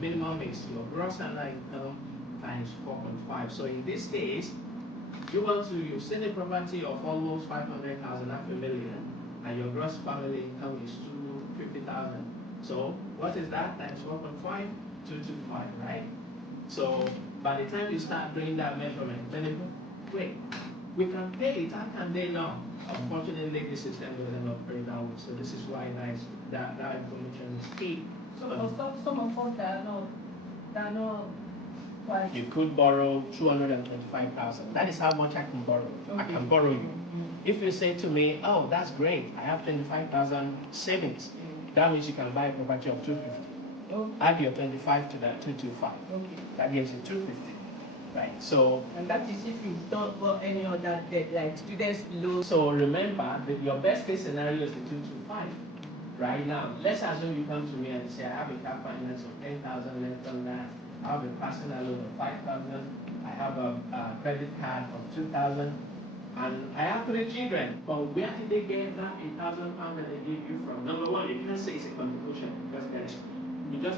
minimum is your gross annual income times 4.5. So in this case, you sell a property of almost 500,000, half a million, and your gross family income is 250,000. So what is that times 4.5? 225, right? So by the time you start doing that measurement, then it goes, wait, we can pay it, how can they not? Unfortunately, this system doesn't operate that way. So this is why that information is key. So for some of us that are not quite. You could borrow 225,000. That is how much I can borrow. Okay. I can borrow you. If you say to me, oh, that's great, I have 25,000 savings, that means you can buy a property of 250. Okay. Add your 25 to that 225. Okay. That gives you 250. Right. So. And that is if you don't got any other debt, like students loan. So remember that your best case scenario is the 225. Right now, let's assume you come to me and say, I have a car finance of 10,000 left on that. I have a personal loan of 5,000. I have a credit card of 2,000. And I have 3 children. But where did they get that 8,000 pounds that they gave you from? Number one, you can't say it's a contribution because there is.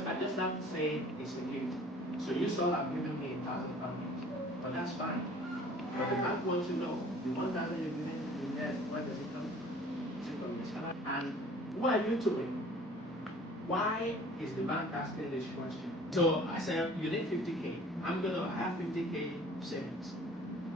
I just have to say it's a gift. So you still have given me 8,000 pounds. But that's fine. But the bank wants to know the 1,000 you're giving me, where does it come from? Is it from the salary? And who are you to it? Why is the bank asking this question? So I said, you need 50K. I have 50K savings.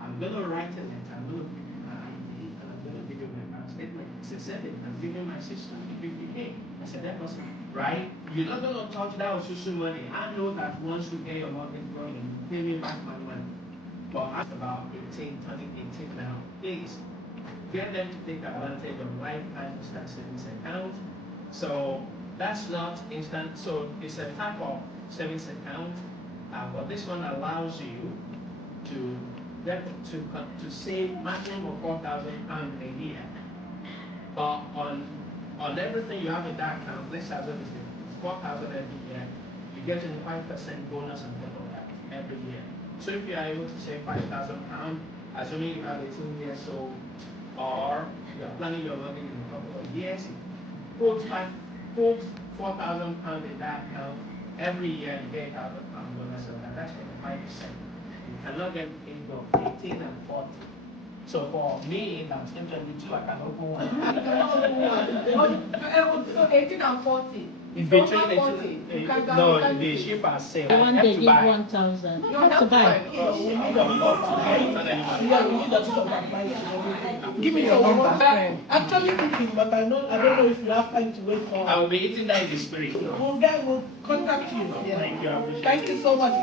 I'm gonna write a letter. I'm gonna give you my ID, and I'm gonna give you my bank statement. It's accepted. I'm giving my sister 50K. I said, that was right. You're not gonna touch that social money. I know that once you pay your mortgage problem, pay me back my money. But I'm about 18, turning 18 now. Please get them to take advantage of lifetime instant savings account. So that's not instant. So it's a type of savings account, but this one allows you to save maximum of 4,000 pounds a year. But on everything you have in that account, let's say it's 4,000 every year. You're getting 5% bonus on top of that every year. So if you are able to save 5,000 pounds, assuming you have 18 years old, or you are planning your money in a couple of years, put 4,000 pounds in that account every year. You get 8,000 pounds bonus on that. That's 25%. You cannot get into 18 and 40. So for me, that's 2022, I can open one. So 18 and 40. If between 40, no, the ship has sailed. The one I have they to give buy. 1,000. No, You have to buy. Give me your number. Actually thinking, but I don't know if you have time to wait for. I will be eating that in the spirit. We'll contact you. Thank you. I appreciate it. Thank you so much.